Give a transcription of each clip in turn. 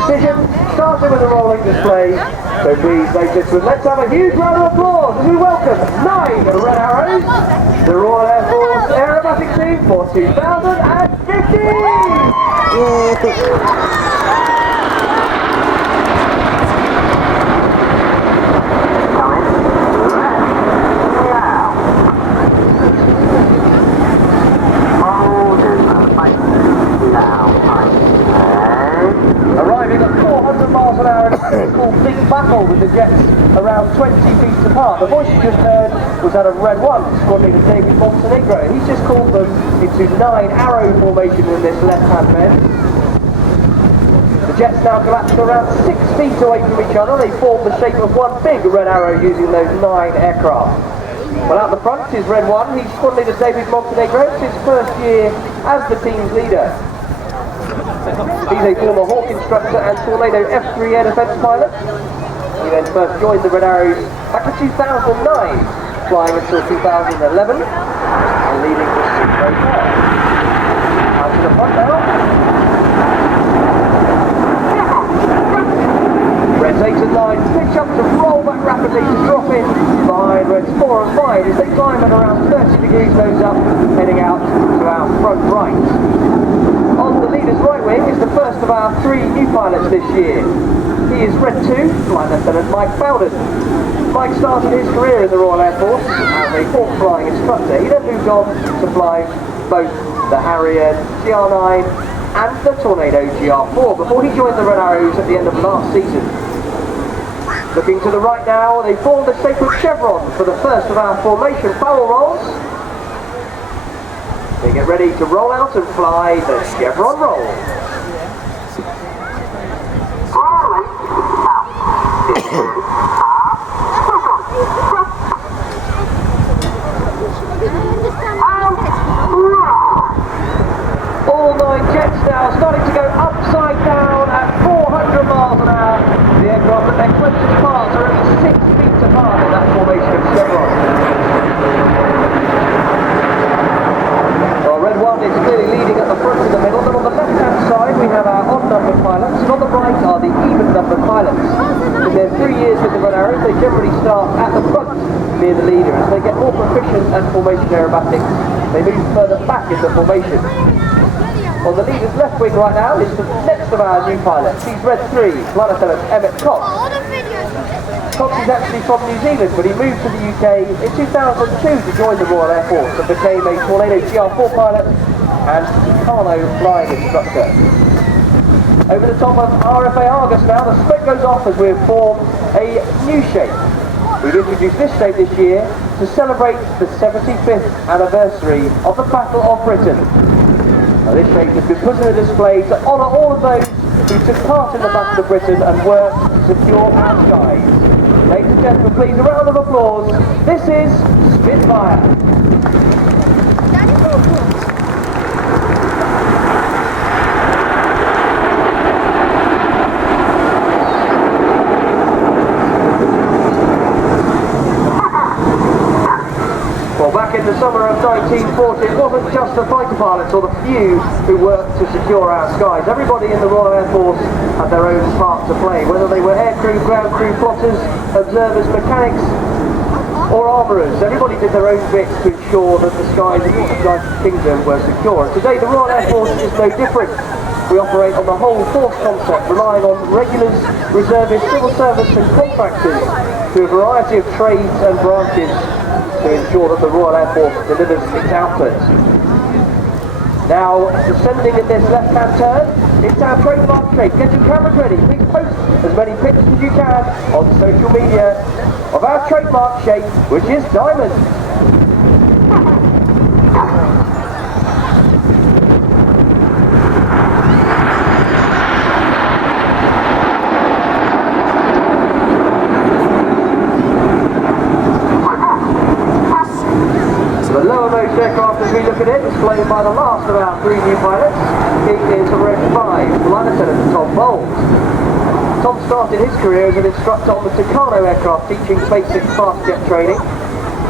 decision, starting with a rolling display. So please make this with, let's have a huge round of applause as we welcome 9 Red Arrows, the Royal Air Force Aerobatic Team for 2015! Arriving at 400 miles an hour, it's called Big Battle with the jets around 20 feet apart. The voice you just heard was that of Red 1, squadron leader David Montenegro. He's just called them into 9 arrow formation in this left-hand bend. The jets now collapsed around 6 feet away from each other. They form the shape of one big red arrow using those 9 aircraft. Well, out the front is Red 1. He's squadron leader David Montenegro. It's his first year as the team's leader. He's a former Hawk instructor and Tornado F3 air defence pilot. He then first joined the Red Arrows back in 2009, flying until 2011 and leading the Super car. Out to the front now. Reds 8 and 9 pitch up to roll back rapidly to drop in behind Reds 4 and 5 as they climb at around 30 degrees nose up, heading out to our front right. On the leader's right wing is the first of our 3 new pilots this year. He is Red 2, Flight Lieutenant Mike Bowden. Mike started his career in the Royal Air Force as a Hawk flying instructor. He then moved on to fly both the Harrier GR9 and the Tornado GR4 before he joined the Red Arrows at the end of last season. Looking to the right now, they form the shape of chevron for the first of our formation foul rolls. They get ready to roll out and fly the chevron roll. All 9 jets now starting to go upside down at 400 miles an hour. The aircraft at their closest parts are only 6 feet apart in that formation of chevron. Well, Red 1 is clearly leading at the front in the middle, and on the left-hand side we have our odd-numbered pilots, and on the right are the even-numbered pilots. In their 3 years with the Red Arrows, they generally start at the front near the leader. As they get more proficient at formation aerobatics, they move further back into formation. On the leader's left wing right now is the next of our new pilots. He's Red 3, Flight Lieutenant Emmett Cox. Cox is actually from New Zealand, but he moved to the UK in 2002 to join the Royal Air Force and became a Tornado GR4 pilot and Carno flying instructor. Over the top of RFA Argus now, the smoke goes off as we've formed a new shape. We've introduced this shape this year to celebrate the 75th anniversary of the Battle of Britain. Now, this shape has been put on a display to honour all of those who took part in the Battle of Britain and worked to secure our skies. Ladies and gentlemen, please, a round of applause. This is Spitfire. Well, back in the summer of 1940, it wasn't just the fighter pilots or the few who worked to secure our skies. Everybody in the Royal Air Force had their own part to play, whether they were aircrew, ground crew, plotters, observers, mechanics, or armourers. Everybody did their own bit to ensure that the skies of the United Kingdom were secure. And today, the Royal Air Force is no different. We operate on the whole force concept, relying on regulars, reservists, civil servants and contractors to a variety of trades and branches to ensure that the Royal Air Force delivers its output. Now, descending in this left-hand turn, it's our trademark shape. Get your cameras ready. Please post as many pictures as you can on social media of our trademark shape, which is diamond. The lowermost aircraft as we look at it is flown by the last of our 3 new pilots. He is Red 5, Flight Lieutenant Tom Bowles. Tom started his career as an instructor on the Tucano aircraft teaching basic fast jet training.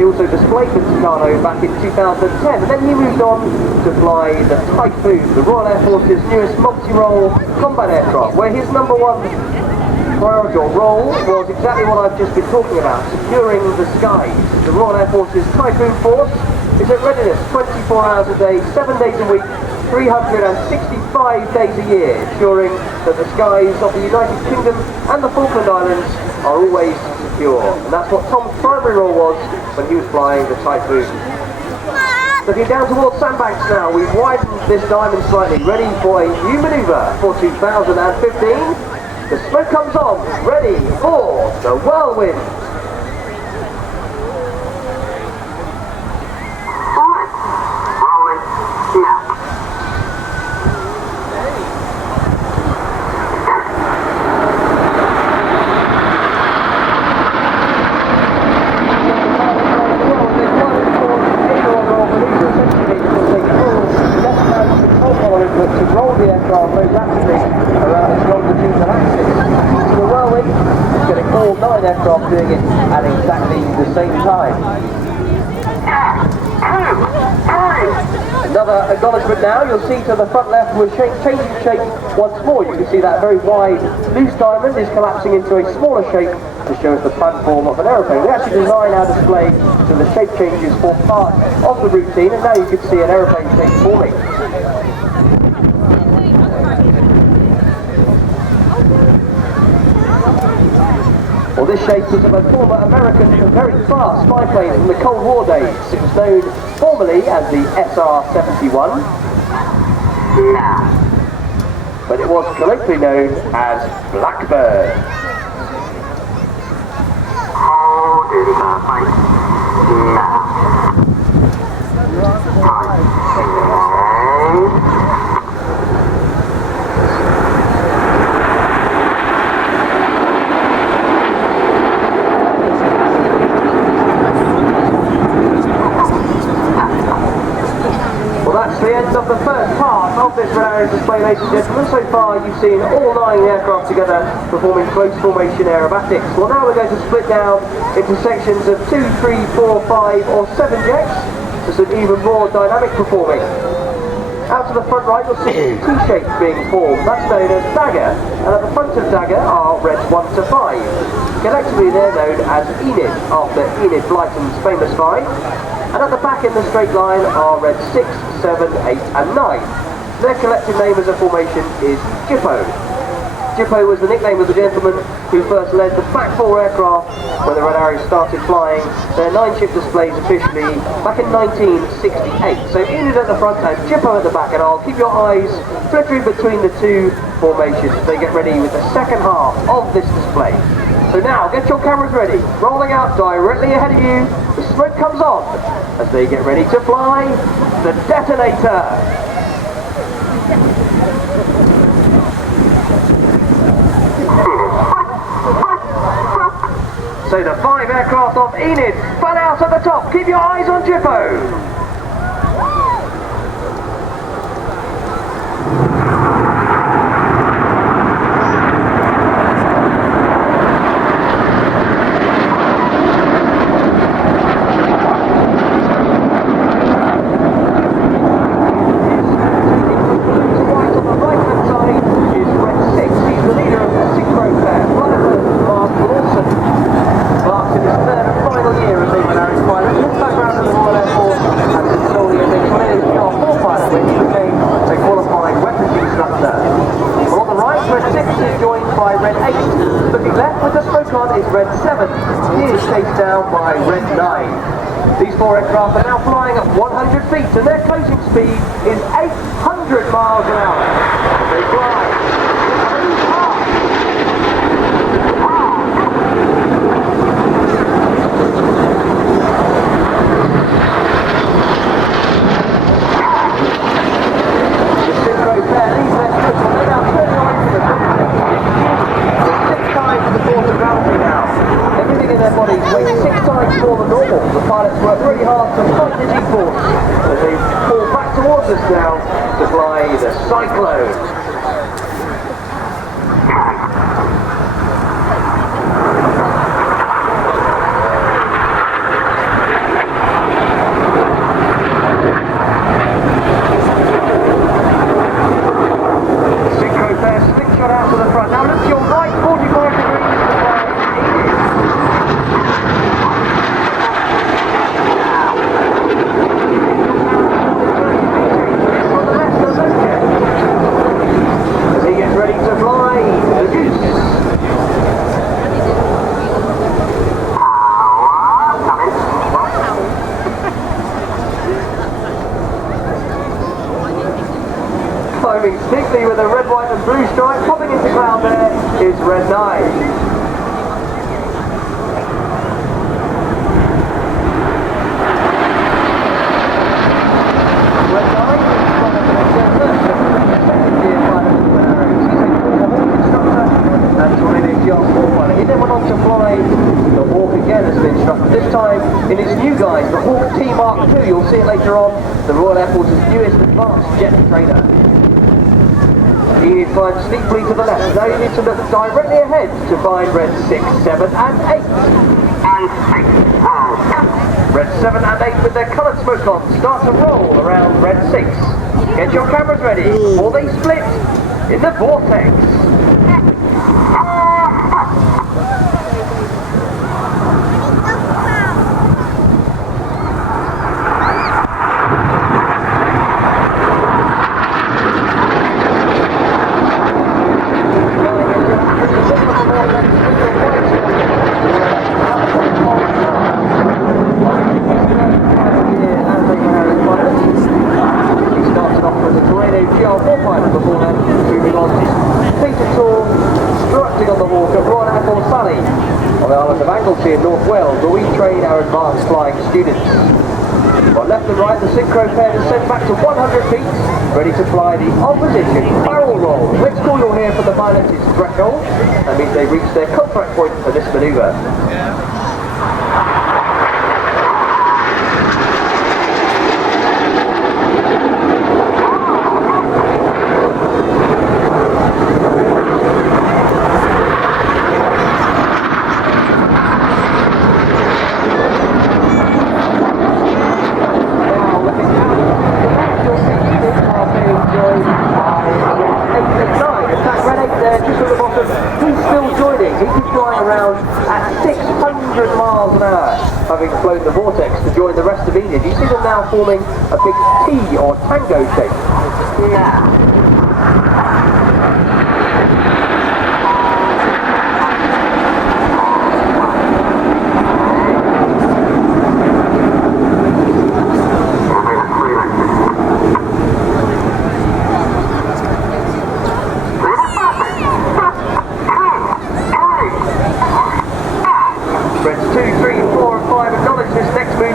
He also displayed the Tucano back in 2010, and then he moved on to fly the Typhoon, the Royal Air Force's newest multi-role combat aircraft, where his number one priority or role was exactly what I've just been talking about, securing the skies. The Royal Air Force's Typhoon force is at readiness 24 hours a day, 7 days a week, 365 days a year, ensuring that the skies of the United Kingdom and the Falkland Islands are always secure. And that's what Tom's primary role was when he was flying the Typhoon. Looking down towards Sandbanks now, we've widened this diamond slightly, ready for a new manoeuvre for 2015. The smoke comes on, ready for the whirlwind. To roll the aircraft very rapidly around its longitudinal axis. So the whirlwind is getting all 9 aircraft doing it at exactly the same time. Another acknowledgement now, you'll see to the front left we're changing shape once more. You can see that very wide loose diamond is collapsing into a smaller shape to show us the platform of an aeroplane. We actually design our display so the shape changes form part of the routine, and now you can see an aeroplane shape forming. Well, this shape was of a former American very fast spy plane from the Cold War days. It was known formally as the SR-71, but it was colloquially known as Blackbird. The end of the first part of this Red Arrow display, ladies and gentlemen. So far you've seen all 9 aircraft together performing close formation aerobatics. Well, now we're going to split down into sections of 2, 3, 4, 5 or 7 jets to some even more dynamic performing. Out to the front right you'll see T-shapes being formed. That's known as Dagger, and at the front of Dagger are reds 1 to 5. Collectively they're known as Enid, after Enid Blyton's famous fight. And at the back in the straight line are reds 6, 7, 8 and 9. Their collective name as a formation is Jippo. Jippo was the nickname of the gentleman who first led the back 4 aircraft when the Red Arrows started flying their 9-ship displays officially back in 1968. So Enid at the front and Jippo at the back, and I'll keep your eyes flittering between the 2 formations as they get ready with the second half of this display. So now, get your cameras ready. Rolling out directly ahead of you, the smoke comes on as they get ready to fly the detonator. So the 5 aircraft of Enid spun out at the top. Keep your eyes on Jippo. These 4 aircraft are now flying at 100 feet and their closing speed is 800 miles an hour. They fly. The synchro pair leaves their script and they're now turning away from the bridge. 6 times the force of gravity now. Everything in their bodies weighs 6 times more than normal. The pilots work really hard to fight the G-force as they fall back towards us now to fly the Cyclone. is red 9. He then went on to fly the Hawk again as an instructor. This time in his new guise, the Hawk T Mark II. You'll see it later on. The Royal Air Force's newest advanced jet trainer. He climbs steeply to the left. Now you need to look directly ahead to find red 6, 7 and 8. Red 7 and 8 with their coloured smoke on start to roll around red 6. Get your cameras ready before they split in the vortex. In North Wales, where we train our advanced flying students. On left and right, the synchro pair is sent back to 100 feet, ready to fly the opposition barrel roll. Let's call you'll hear from the pilots is threshold. That means they reach their contract point for this manoeuvre. Having flown the vortex to join the rest of Enid. You see them now forming a big T or tango shape.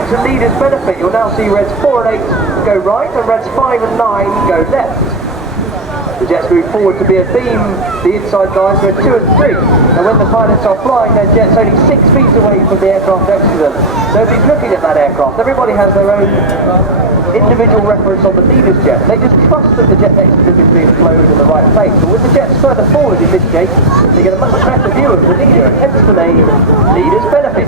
To leaders' benefit, you'll now see reds 4 and 8 go right and reds 5 and 9 go left. The jets move forward to be a beam, the inside guys red 2 and 3. And when the pilots are flying their jets only 6 feet away from the aircraft next to them, nobody's looking at that aircraft. Everybody has their own individual reference on the leader's jet. They just trust that the jet next to them is being flown in the right place. But with the jets further forward in this shape, they get a much better view of the leader, and hence the name leader's benefit.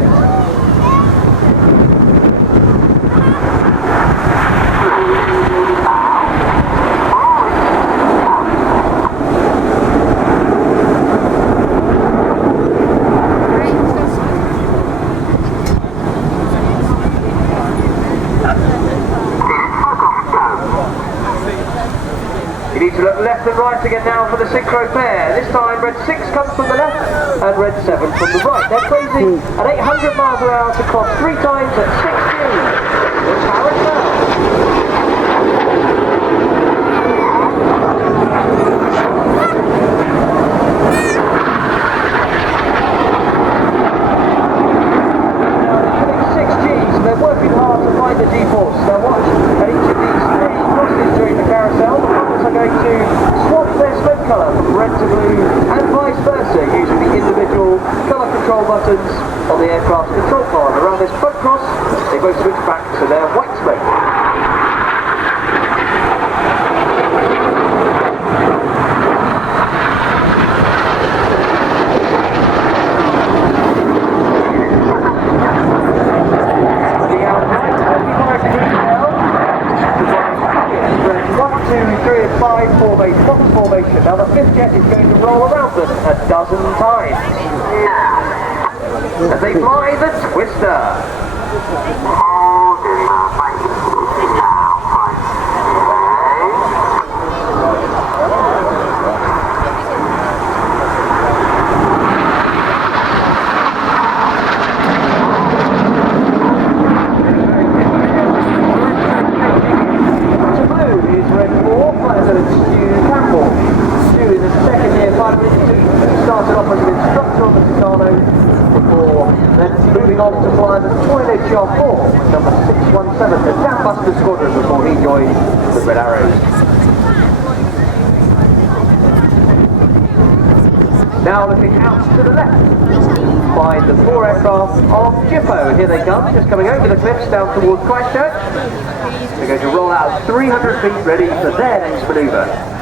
You need to look left and right again now for the synchro pair. This time red 6 comes from the left and red 7 from the right. They're closing at 800 miles an hour to cross 3 times at 6 Gs. Watch how it sounds. They're working hard to find the G-force. Now watch at each of these 3 crosses during the carousel. The pilots are going to swap their smoke colour from red to blue and vice versa using the individual colour control buttons on the aircraft control card. Around this front cross, they both switch back to their white smoke. Formation. Now the 5th jet is going to roll around them a dozen times. As they fly the Twister. Started off moving on to fly the Toilet Job 4, number 617, the Dambuster Squadron, before he joined the Red Arrows. Now looking out to the left, find the 4 aircraft of Jippo. Here they come, just coming over the cliffs down towards Christchurch. They're going to roll out 300 feet, ready for their next manoeuvre.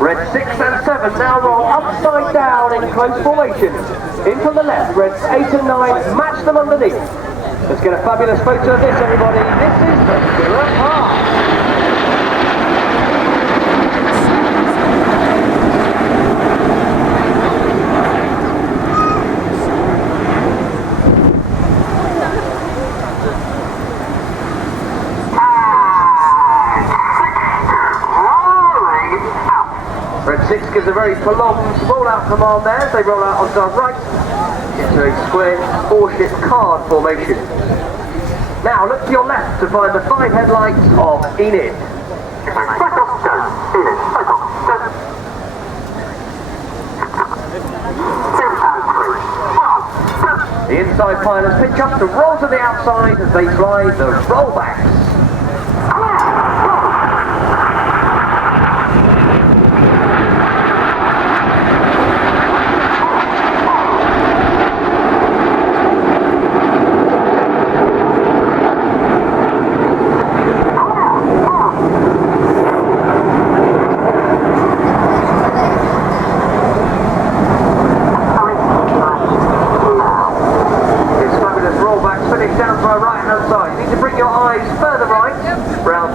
Red 6 and 7 now roll upside down in close formation. In from the left, Reds 8 and 9 match them underneath. Let's get a fabulous photo of this, everybody. This is the Mirror Park. Red 6 gives a very prolonged roll-out command there as they roll out onto our right into a square 4-ship card formation. Now look to your left to find the 5 headlights of Enid. The inside pilots pitch up to roll to the outside as they fly the rollbacks.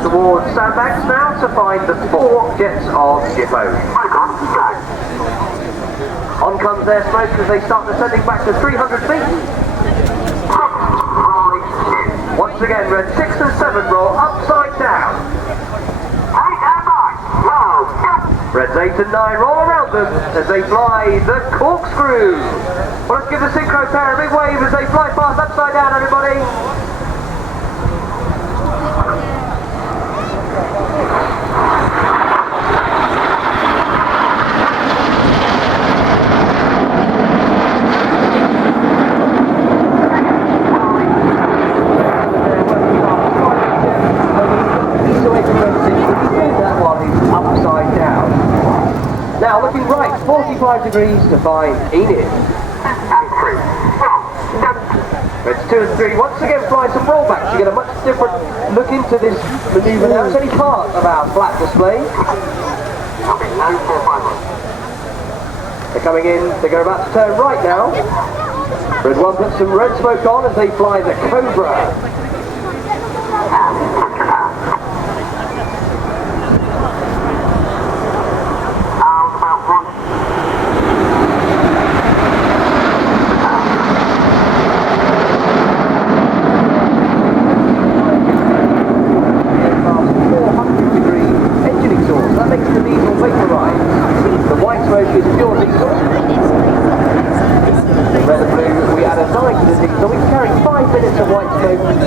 Towards sandbags now to find the 4 jets of Jippo. On comes their smoke as they start descending back to 300 feet. Once again, Red 6 and 7 roll upside down. Reds 8 and 9 roll around them as they fly the corkscrew. Well, let's give the synchro pair a big wave as they fly past upside down, everybody. Now looking right, 45 degrees to find Enid. Reds 2 and 3 once again fly some rollbacks. You get a much different look into this manoeuvre now. It's only part of our flat display. They're coming in, they're about to turn right now. Red 1 puts some red smoke on as they fly the Cobra.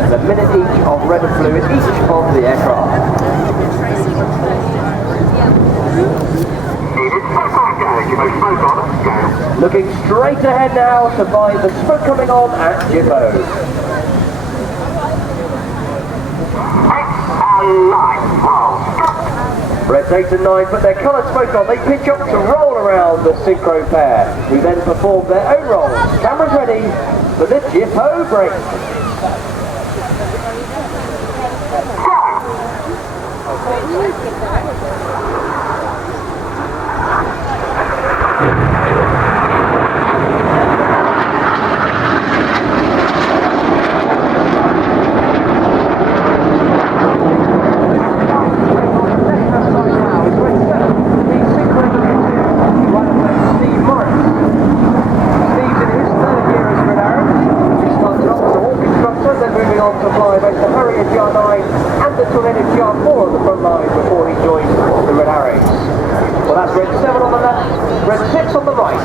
A minute each of red and blue in each of the aircraft. Looking straight ahead now to find the smoke coming on at Jippo. Reds 8 and 9 put their coloured smoke on. They pitch up to roll around the synchro pair, who then perform their own rolls. Cameras ready for the Jippo break.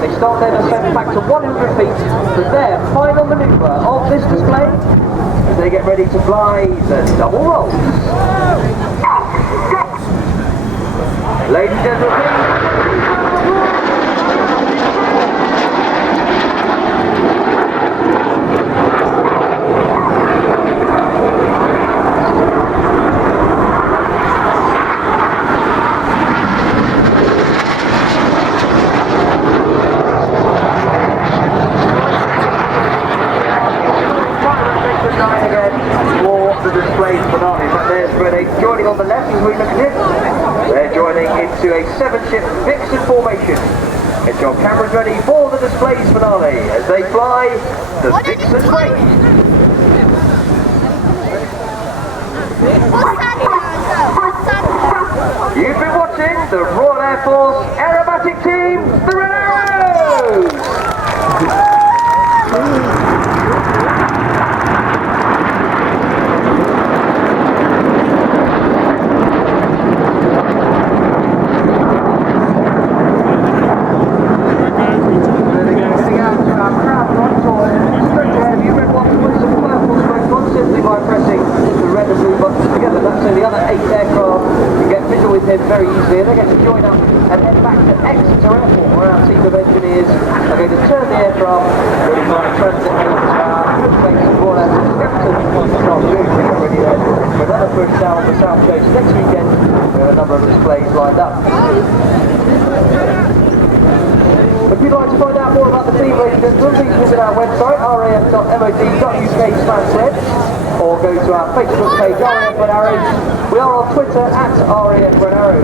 They start their descent back to 100 feet for their final manoeuvre of this display. They get ready to fly the double rolls. Ladies and gentlemen, joining on the left as we look at it. They're joining into a 7-ship Vixen formation. Get your cameras ready for the displays finale as they fly the Vixen race. You've been watching the Royal Air Force aerobatic team, the Red Arrows! Very easily, they're going to join up and head back to Exeter Airport where our team of engineers are going to turn the aircraft ready for a transit make some more out of Skepton this afternoon to get ready there for another push down the south coast next weekend. We have a number of displays lined up. If you'd like to find out more about the team, ladies and gentlemen, please visit our website raf.mod.uk/red or go to our Facebook page RAF Red Arrows. We are on Twitter @RAF Red Arrows.